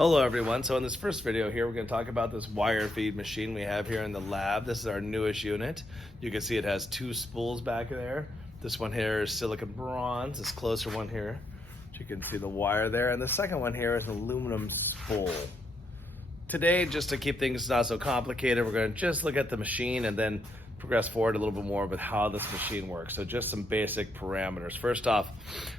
Hello everyone. So in this first video here, we're going to talk about this wire feed machine we have here in the lab. This is our newest unit. You can see it has two spools back there. This one here is silicon bronze, this closer one here. You can see the wire there. And the second one here is an aluminum spool. Today, just to keep things not so complicated, we're going to just look at the machine and then progress forward a little bit more with how this machine works. So just some basic parameters. First off,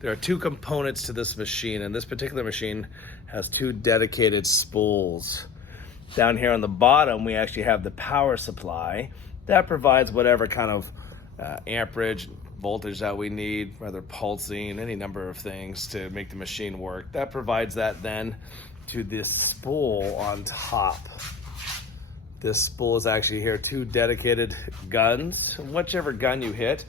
there are two components to this machine, and this particular machine has two dedicated spools. Down here on the bottom, we actually have the power supply that provides whatever kind of amperage, voltage that we need, whether pulsing, any number of things to make the machine work. That provides that then to this spool on top. This spool is actually here, two dedicated guns. Whichever gun you hit,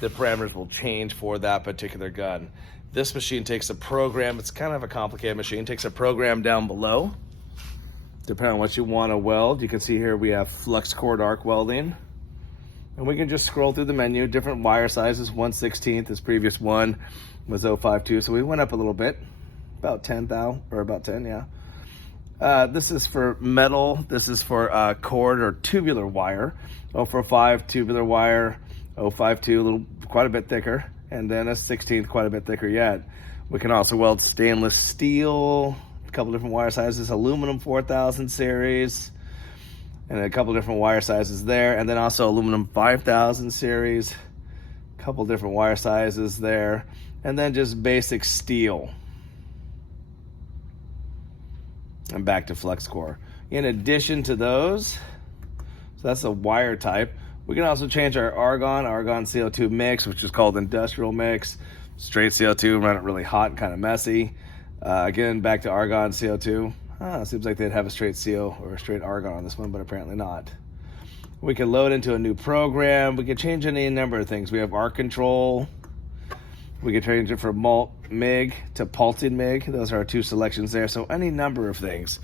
the parameters will change for that particular gun. This machine takes a program, it's kind of a complicated machine, takes a program down below, depending on what you want to weld. You can see here we have flux core arc welding. And we can just scroll through the menu, different wire sizes, 1/16, this previous one was 0.52, so we went up a little bit, about 10 thou, or about 10, yeah. This is for metal, this is for cord or tubular wire, 0.45 tubular wire, 0.52, quite a bit thicker, and then a 16th, quite a bit thicker yet. We can also weld stainless steel, a couple different wire sizes, aluminum 4000 series, and a couple different wire sizes there, and then also aluminum 5000 series, a couple different wire sizes there, and then just basic steel. And back to flux core. In addition to those, so that's a wire type, we can also change our argon CO2 mix, which is called industrial mix. Straight CO2, run it really hot and kind of messy. Again, back to argon CO2. Seems like they'd have a straight CO or a straight argon on this one, but apparently not. We can load into a new program. We can change any number of things. We have arc control. We can change it from mult MIG to pulsing MIG. Those are our two selections there. So any number of things.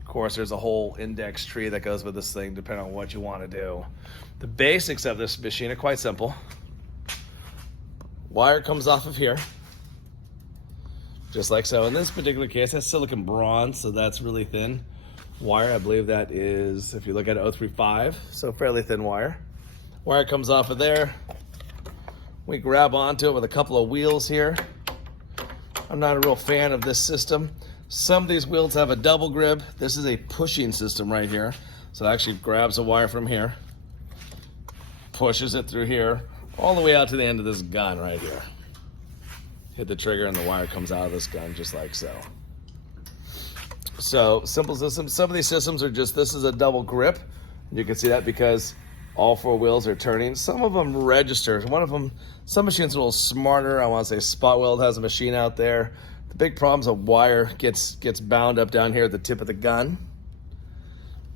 Of course, there's a whole index tree that goes with this thing depending on what you want to do. The basics of this machine are quite simple. Wire comes off of here, just like so. In this particular case, that's silicon bronze, so that's really thin wire. I believe that is, if you look at it, 0.35, so fairly thin wire. Wire comes off of there. We grab onto it with a couple of wheels here. I'm not a real fan of this system. Some of these wheels have a double grip. This is a pushing system right here. So it actually grabs a wire from here, pushes it through here, all the way out to the end of this gun right here. Hit the trigger and the wire comes out of this gun just like so. So simple system. Some of these systems are just, this is a double grip. You can see that because all four wheels are turning. Some of them register. One of them, some machines are a little smarter. I want to say Spot Weld has a machine out there. The big problem is a wire gets bound up down here at the tip of the gun.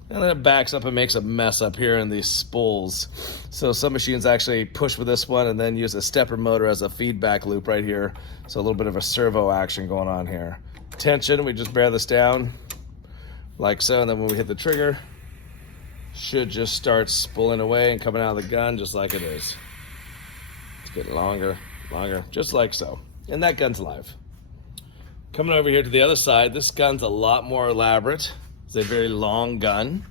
And then it backs up and makes a mess up here in these spools. So some machines actually push with this one and then use a stepper motor as a feedback loop right here. So a little bit of a servo action going on here. Tension, we just bear this down like so, and then when we hit the trigger, should just start spooling away and coming out of the gun just like it is. It's getting longer, just like so. And that gun's live. Coming over here to the other side, this gun's a lot more elaborate. It's a very long gun.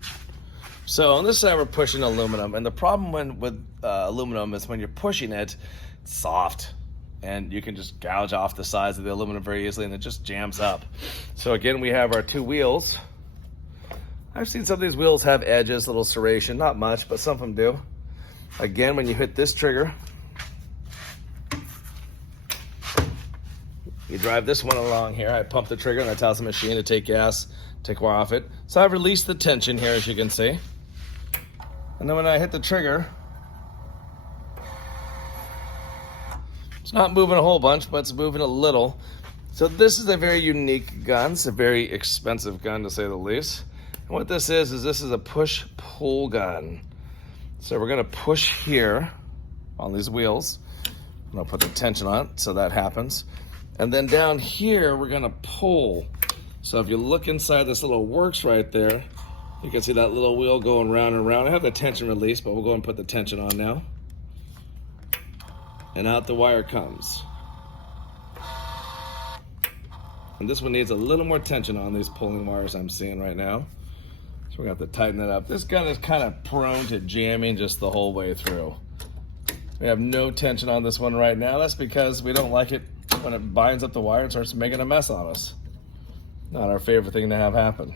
So on this side, we're pushing aluminum. And the problem with aluminum is when you're pushing it, it's soft. And you can just gouge off the sides of the aluminum very easily and it just jams up. So again, we have our two wheels. I've seen some of these wheels have edges, a little serration, not much, but some of them do. Again, when you hit this trigger, you drive this one along here. I pump the trigger and I tell the machine to take gas, take wire off it. So I've released the tension here, as you can see. And then when I hit the trigger, it's not moving a whole bunch, but it's moving a little. So this is a very unique gun. It's a very expensive gun, to say the least. And what this is this is a push-pull gun. So we're gonna push here on these wheels. I'm gonna put the tension on it so that happens. And then down here, we're gonna pull. So if you look inside this little works right there, you can see that little wheel going round and round. I have the tension release, but we'll go and put the tension on now. And out the wire comes. And this one needs a little more tension on these pulling wires I'm seeing right now. So we're gonna have to tighten that up. This gun is kind of prone to jamming just the whole way through. We have no tension on this one right now. That's because we don't like it when it binds up the wire and starts making a mess on us. Not our favorite thing to have happen.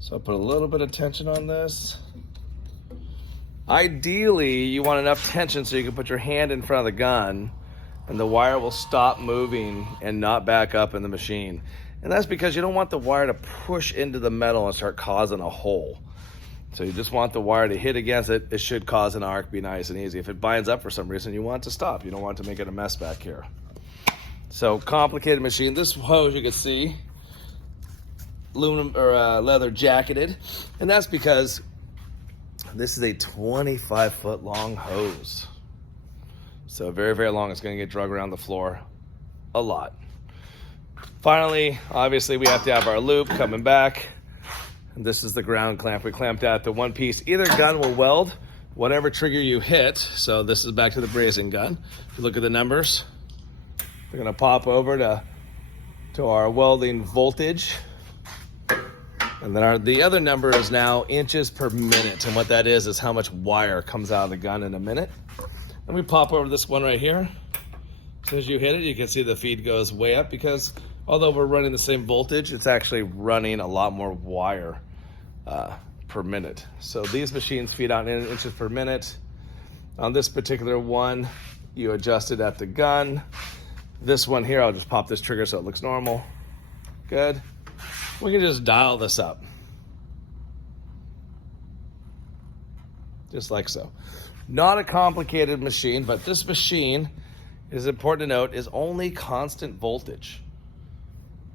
So I'll put a little bit of tension on this. Ideally, you want enough tension so you can put your hand in front of the gun and the wire will stop moving and not back up in the machine. And that's because you don't want the wire to push into the metal and start causing a hole. So you just want the wire to hit against it. It should cause an arc, be nice and easy. If it binds up for some reason, you want it to stop. You don't want it to make it a mess back here. So complicated machine. This hose, you can see, aluminum or leather jacketed. And that's because this is a 25-foot long hose. So very, very long. It's going to get drug around the floor a lot. Finally, obviously, we have to have our loop coming back. And this is the ground clamp. We clamped out the one piece. Either gun will weld whatever trigger you hit. So this is back to the brazing gun. If you look at the numbers, they're going to pop over to our welding voltage. And then the other number is now inches per minute. And what that is how much wire comes out of the gun in a minute. And we pop over this one right here. As soon as you hit it, you can see the feed goes way up because although we're running the same voltage, it's actually running a lot more wire per minute. So these machines feed out in inches per minute. On this particular one, you adjust it at the gun. This one here, I'll just pop this trigger so it looks normal. Good. We can just dial this up. Just like so. Not a complicated machine, but this machine, it is important to note, is only constant voltage.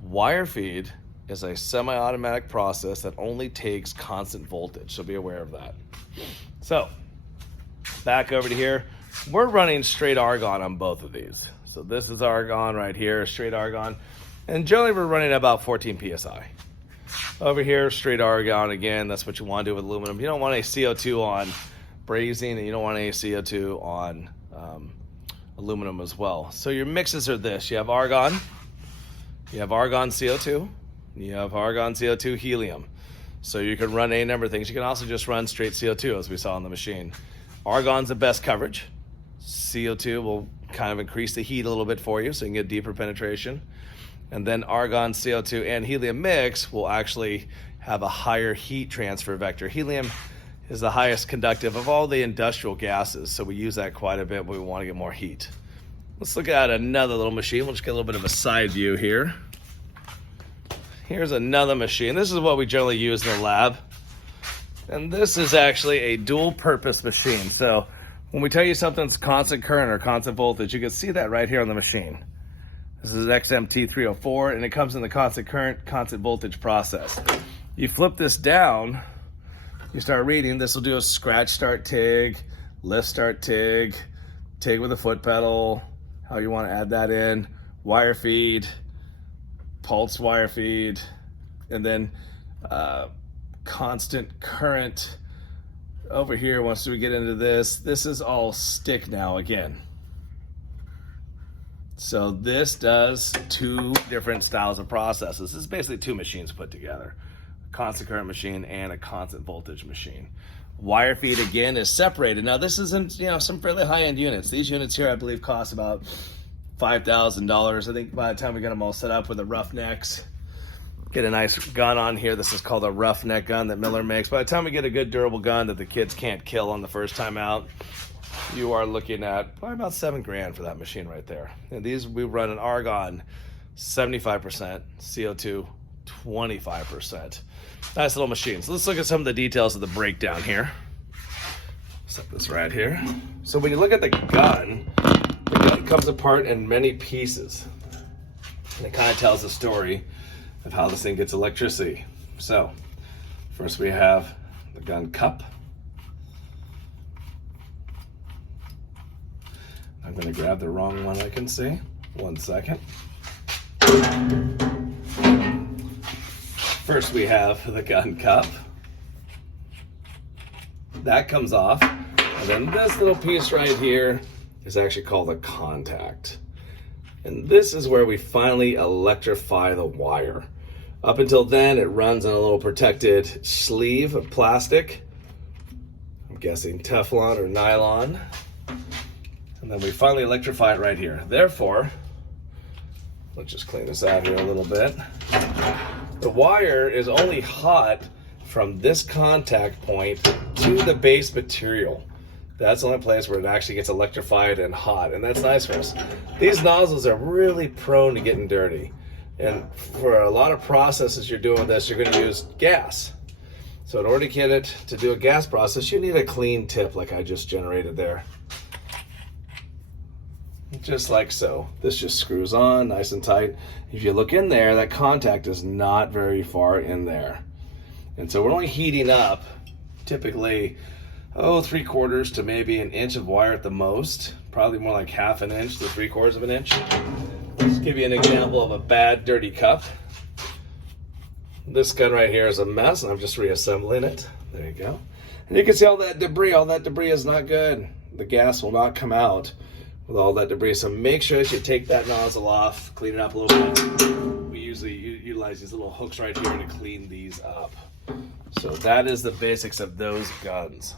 Wire feed is a semi-automatic process that only takes constant voltage, so be aware of that. So, back over to here. We're running straight argon on both of these. So this is argon right here, straight argon. And generally we're running about 14 PSI. Over here, straight argon again, that's what you want to do with aluminum. You don't want any CO2 on brazing and you don't want any CO2 on aluminum as well. So your mixes are this. You have argon CO2, you have argon CO2 helium. So you can run any number of things. You can also just run straight CO2 as we saw on the machine. Argon's the best coverage. CO2 will kind of increase the heat a little bit for you so you can get deeper penetration. And then argon, CO2, and helium mix will actually have a higher heat transfer vector. Helium is the highest conductive of all the industrial gases, so we use that quite a bit when we want to get more heat. Let's look at another little machine. We'll just get a little bit of a side view here. Here's another machine. This is what we generally use in the lab. And this is actually a dual purpose machine. So when we tell you something's constant current or constant voltage, you can see that right here on the machine. This is XMT304 and it comes in the constant current, constant voltage process. You flip this down, you start reading, this will do a scratch start TIG, lift start TIG, TIG with a foot pedal, how you want to add that in, wire feed, pulse wire feed, and then constant current. Over here, once we get into this is all stick now again. So this does two different styles of processes. This is basically two machines put together. A constant current machine and a constant voltage machine. Wire feed again is separated. Now this isn't, some fairly high-end units. These units here I believe cost about $5,000. I think by the time we get them all set up with the roughnecks, get a nice gun on here. This is called a roughneck gun that Miller makes. By the time we get a good durable gun that the kids can't kill on the first time out, you are looking at probably about $7,000 for that machine right there. And these, we run an argon 75%, CO2 25%. Nice little machine. So let's look at some of the details of the breakdown here. Set this right here. So when you look at the gun comes apart in many pieces. And it kind of tells the story of how this thing gets electricity. So first we have the gun cup. I'm going to grab the wrong one I can see. 1 second. First we have the gun cup. That comes off. And then this little piece right here is actually called a contact. And this is where we finally electrify the wire. Up until then, it runs on a little protected sleeve of plastic. I'm guessing Teflon or nylon. And then we finally electrify it right here. Therefore, let's just clean this out here a little bit. The wire is only hot from this contact point to the base material. That's the only place where it actually gets electrified and hot, and that's nice for us. These nozzles are really prone to getting dirty. And for a lot of processes you're doing with this, you're gonna use gas. So in order to get it to do a gas process, you need a clean tip like I just generated there. Just like so. This just screws on nice and tight. If you look in there, that contact is not very far in there. And so we're only heating up typically, 3/4 to maybe an inch of wire at the most. Probably more like 1/2 inch to 3/4 of an inch. Let's give you an example of a bad dirty cup. This gun right here is a mess, and I'm just reassembling it. There you go. And you can see all that debris. All that debris is not good. The gas will not come out with all that debris. So make sure that you take that nozzle off, clean it up a little bit. We usually utilize these little hooks right here to clean these up. So that is the basics of those guns.